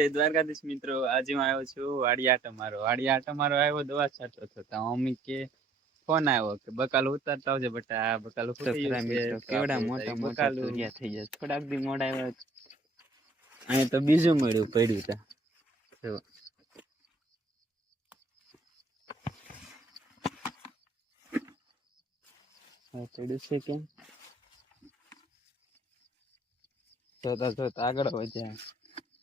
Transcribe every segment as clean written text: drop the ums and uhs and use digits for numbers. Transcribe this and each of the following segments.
જય દ્વારકાધીશ મિત્રો, આજે હું આવ્યો છું વાડિયા મારો આવ્યો દવા છાંટતો હતો. તો મમ્મી કે ફોન આવ્યો કે બકાલું ઉતારતા આવજે બેટા, આ બકાલું ફૂટી ગયું છે. મિત્રો કેવડા મોટા મોટા તુરિયા થઈ જાય, થોડાક દી મોડા આવ્યા. અહીંયા તો બીજું મળ્યું પડ્યું તા જો. પડ્યું છે કેમ જોતા આગળ વધ્યા.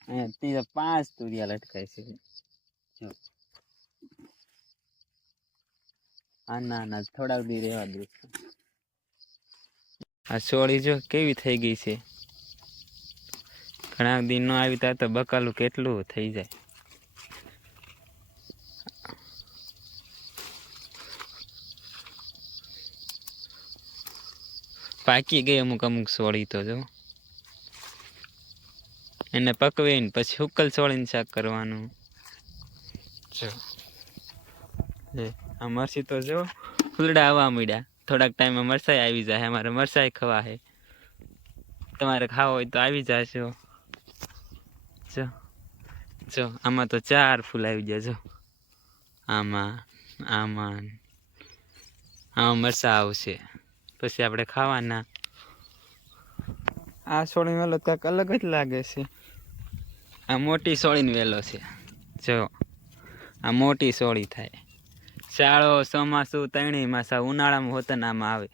અહીંયા ત્રીજા 5 તુરિયા લટકાય છે જો. ના થોડાક દી રહેવા દે. આ સોળી જો કેવી થઈ ગઈ છે. ઘણા દિન નો આવી તા તો બકાલું કેટલું થઈ જાય. પાકી ગઈ અમુક સોળી તો જો. એને પકવીને પછી હુકલ સોળીને શાક કરવાનું જો. આ મરસી તો જો ફૂલડા આવવા મળ્યા. થોડાક ટાઈમમાં મરસાઈ આવી જાય. અમારે મરસાઈ ખવા હે, તમારે ખાવો હોય તો આવી જાશો જો. જો આમાં તો 4 ફૂલ આવી ગયા જો. આમાં મરસા આવશે પછી આપણે ખાવાના. આ સોળીનો વેલો કાંઈક અલગ જ લાગે છે. આ મોટી સોળીનો વેલો છે જો. આ મોટી સોળી થાય. શાળો ચોમાસું ત્રણેય માસા ઉનાળામાં હોતનામાં આવે.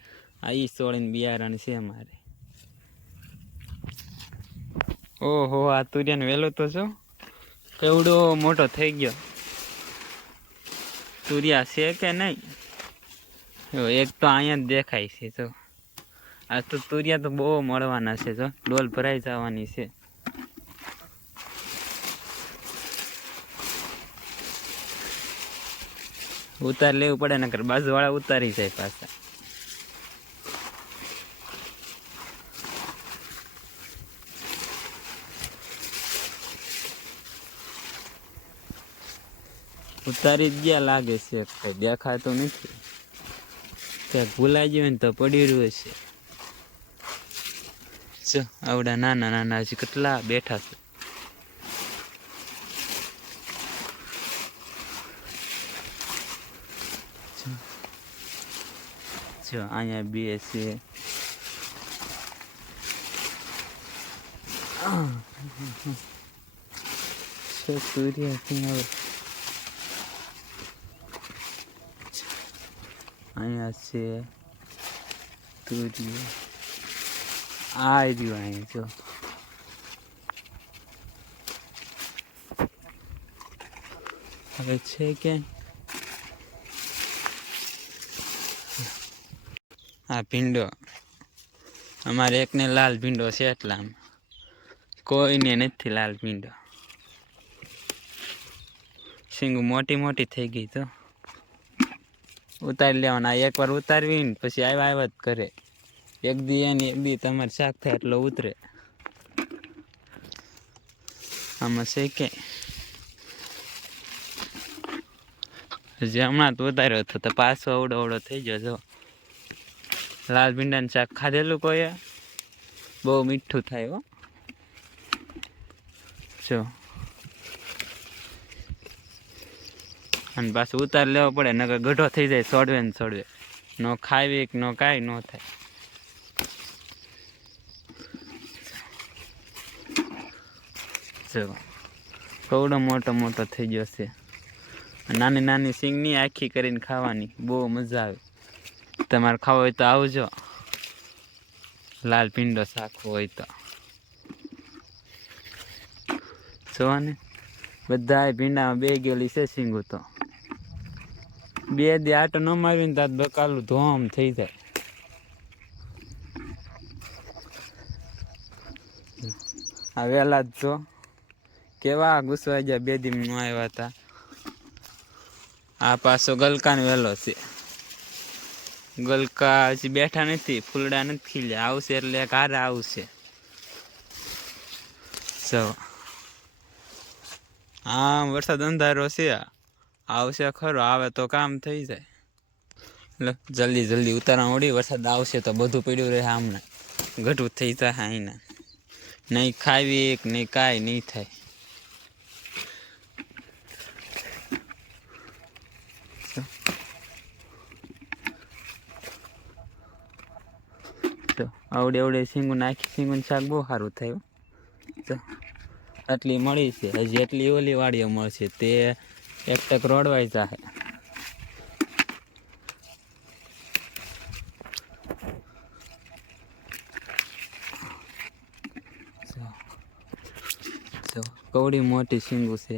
આ ઈ સોળીનું બિયારણ છે અમારે. ઓહો, આ તુરિયાનો વેલો તો જો કેવડો મોટો થઈ ગયો. તુરિયા છે કે નહીં? એક તો અહીંયા જ દેખાય છે જો. આ તો તુરિયા તો બહુ મળવાના છે જો. ડોલ ભરાઈ જવાની છે. ઉતાર લેવું પડે નકર બાજુવાળા ઉતારી જાય પાછા. ઉતારી જ ગયા લાગે છે, કઈ દેખાતું નથી. ક્યાંક ભૂલાઈ ગયું ને તો પડી રહ્યું છે જો. આવડા નાના હજી કેટલા બેઠા છે જો. અહીંયા બે છે તુરિયા. અહીંયા છે તુરિયા. આ રહ્યું અહીંયા જો. હવે છે કે આ ભીંડો અમારે એકને લાલ ભીંડો છે એટલામાં, કોઈને નથી લાલ ભીંડો. સિંગ મોટી થઈ ગઈ તો ઉતારી લેવાના. એકવાર ઉતારવી ને પછી આવ્યા જ કરે. એક દી એની એક દી તમારે શાક થાય એટલો ઉતરે. આમાં છે કે હજી હમણાં તો ઉતાર્યો હતો તો પાછો અવડો થઈ ગયો જો. લાલ ભીંડાનું શાક ખાધેલું કોઈ? બહુ મીઠું થાય હો જો. અને પાછું ઉતાર લેવો પડે નકર ગઢો થઈ જાય. છોડવે ને છોડવે નો ખાવી કે નો કાંઈ ન થાય જો. કવડો મોટો થઈ ગયો છે. નાની સિંગની આખી કરીને ખાવાની બહુ મજા આવે. તમારે ખાવો હોય તો આવજો. લાલ ભીંડો શાક હોય તો જોવા ને. બધા ભીંડામાં બે ગયેલી છે સિંગો તો. 2 દી આટો ન મારીને તાત બકાલું ધોમ થઈ જાય. આ વેલા જ જો કેવા ગુસવાઈ ગયા. 2 દી નો આવ્યા હતા. આ પાછો ગલકાનો વેલો છે. ગલકા હજી બેઠા નથી, ફૂલડા નથી ખીલ્યા. આવશે એટલે હારે આવશે જો. હા, વરસાદ અંધારો છે. આવશે ખરો, આવે તો કામ થઈ જાય. જલ્દી ઉતારા ઓડી. વરસાદ આવશે તો બધું પડ્યું રહે. હમણાં ઘટું થઈ જાય. અહીંના નહીં ખાવી કે નહીં કાંઈ નહીં થાય તો આવડે આવડે સિંગું નાખી સિંગું શાક બહુ સારું થયું તો આટલી મળી છે હજી એટલી ઓલી વાડીઓ મળશે તે એક ટક રોડવાઈ જાહે કવડી મોટી સિંગું છે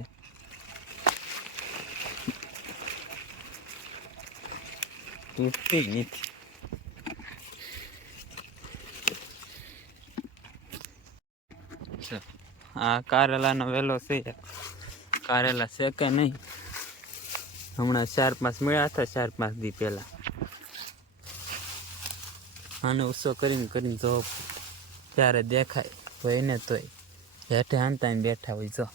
તૂટતી નથી આ કારેલાનો વેલો છે કારેલા છે કે નહીં હમણાં 4-5 મળ્યા હતા 4-5 દી પહેલા આને ઉસો કરીને કરીને જો ત્યારે દેખાય તો એને તોય હેઠે હાંતા બેઠા હોય જો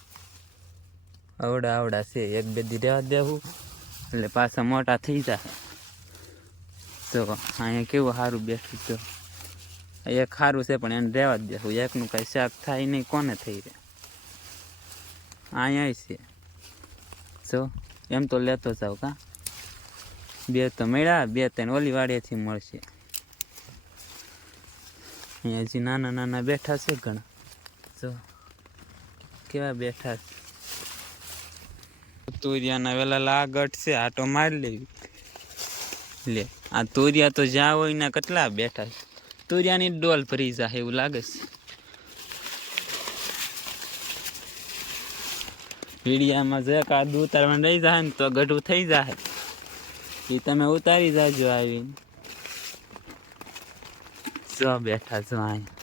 આવડા આવડા છે 1-2 દી રહેવા દેવું એટલે પાછા મોટા થઈ જાય તો અહીંયા કેવું સારું બેઠું તો એક સારું છે પણ એને રહેવા જ દેવું એકનું કાંઈ શાક થાય નહીં કોને થઈ રહે અહીંયા છે જો એમ તો લેતો જાવ કા 2 તો મળ્યા 2-3 ઓલી વાડીએથી મળશે અહીંયા હજી નાના નાના બેઠા છે ઘણા જો કેવા બેઠા છે તુરિયાના વેલા લાગટ છે આટો મારી લેવી લે આ તુરિયા તો જ્યાં હોય ને કેટલા બેઠા છે તુરિયાની ડોલ ભરી જાય એવું લાગે છે વીડિયામાં જે કાદુ ઉતારવાનું રહી જાય ને તો ગઢું થઈ જાય એ તમે ઉતારી જાજો આવીને જો બેઠા છો અહીંયા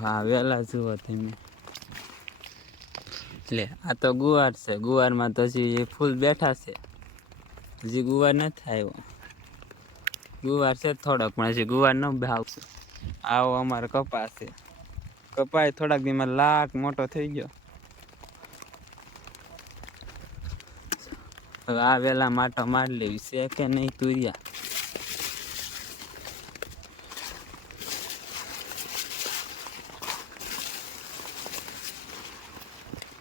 હા વેલા જુઓ તમે લે આ તો ગુવાર છે ગુવારમાં તો હજી ફૂલ બેઠા છે હજી ગુવાર નથી આવ્યો ગુવાર છે થોડોક પણ હજી ગુવાર ન ભાવશે આવો અમારે કપાસ છે કપાય થોડાક દીમાં લાટ મોટો થઈ ગયો હવે આ વેલા માટો મારી લેવી છે કે નહીં તુરિયા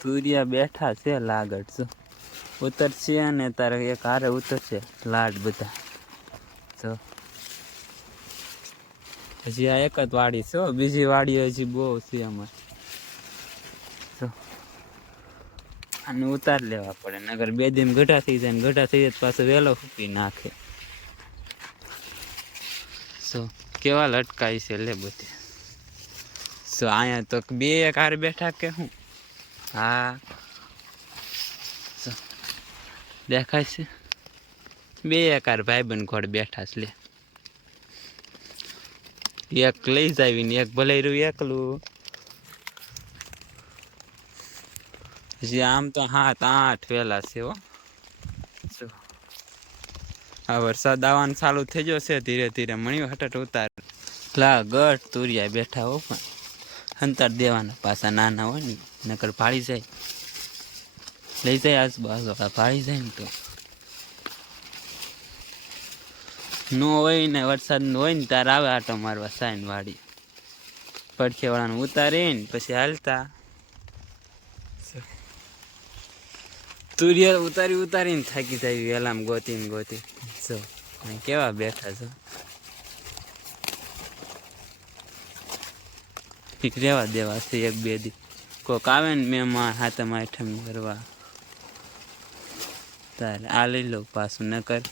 તુરિયા બેઠા છે લાગટ જો ઉતરશે અને તારે એક હારે ઉતરશે લાડ બધા જો હજી આ એક જ વાડી છે બીજી વાડીઓ હજી બહુ છે અમારે જો આને ઉતાર લેવા પડે નગર 2 દિન ગઢા થઈ જાય ને ગઢા થઈ જાય પાછો વહેલો ફૂકી નાખે સો કેવા લટકાઈ છે લે બધી સો અહીંયા તો 2 એક હારે બેઠા કે હું હા દેખાય છે 2 એક હારે ભાઈબંધ ઘોડ બેઠા છે લે એક લઈ જાવી ને એક ભલે રહ્યું એકલું હજી આમ તો 7-8 વેલા છે હો આ વરસાદ આવવાનું ચાલુ થઈ ગયો છે ધીરે ધીરે મણ્યો હટટ ઉતાર લા ગઢ તુરિયા બેઠા હો પણ અંતર દેવાના પાછા નાના હોય ને નકર ભાળી જાય લઈ જાય આજુબાજુ ભાળી જાય ને તો નો હોય ને વરસાદ હોય ને તાર આવે આટો મારવા સાઈન વાડી પડખે વાળાને ઉતારીને પછી હાલતા તુરિયા ઉતારીને થાકી જાય વેલામ ગોતી જો કેવા બેઠા છો રેવા દેવા છે 1-2 દી કોક આવે ને મહેમાન હાથમ આઠમ કરવા તારે આ લઈ લો પાછું ન કર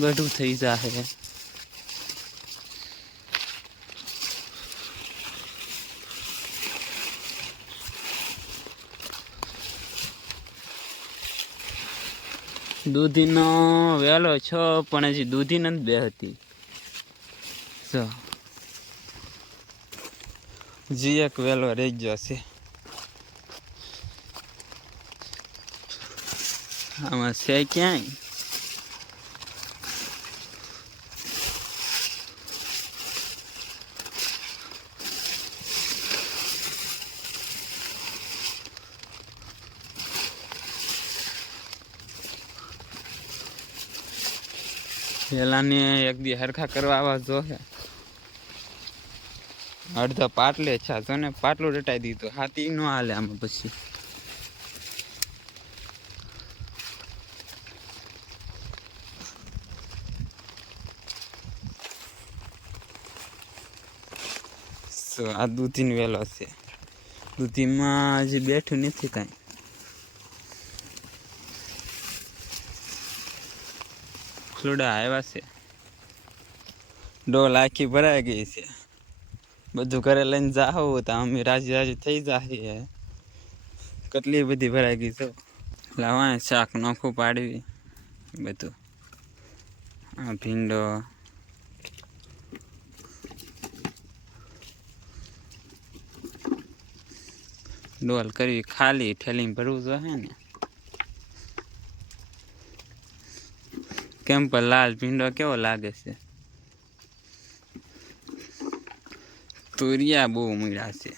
ગઢું થઈ જાહે દૂધીનો વેલો છો પણ હજી દૂધી નથી બેહતી જો જી એક વેલો રહી ગયો છે આમાં છે ક્યાંય વેલાને 1 દી હરખા કરવા આવા જો અડધા પાટલે છે ને પાટલું રટાઈ દીધું હાથી ન હાલે આમાં પછી તો આ દૂધીનો વેલો છે. દૂધીમાં હજી બેઠું નથી કાંઈ. ફ્લુડા આવ્યા છે. ડોલ આખી ભરાઈ ગઈ છે. બધું ઘરે લઈને જાવ તો અમે રાજી રાજી થઈ જાય. કેટલી બધી ભરાઈ ગઈ છે. લાવા શાક નોખું પાડવી બધું. આ ભીંડો, ડોલ કરવી ખાલી, ઠેલીને ભરવું જોઈએ ને. કેમ પર લાલ ભીંડો કેવો લાગે છે. તુરિયા બહુ મળ્યા છે.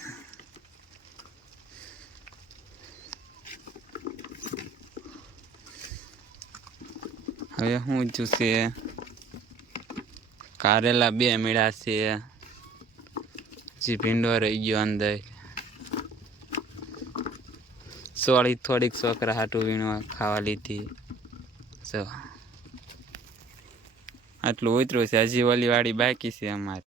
હવે શું જોશે. કારેલા 2 મળ્યા છે. હજી ભીંડો રહી ગયો અંદર. સોળી થોડીક છોકરા હાટું વીણવા ખાવા લીધી. આટલું ઉતરું છે. હજી ઓલી વાળી બાકી છે અમારે.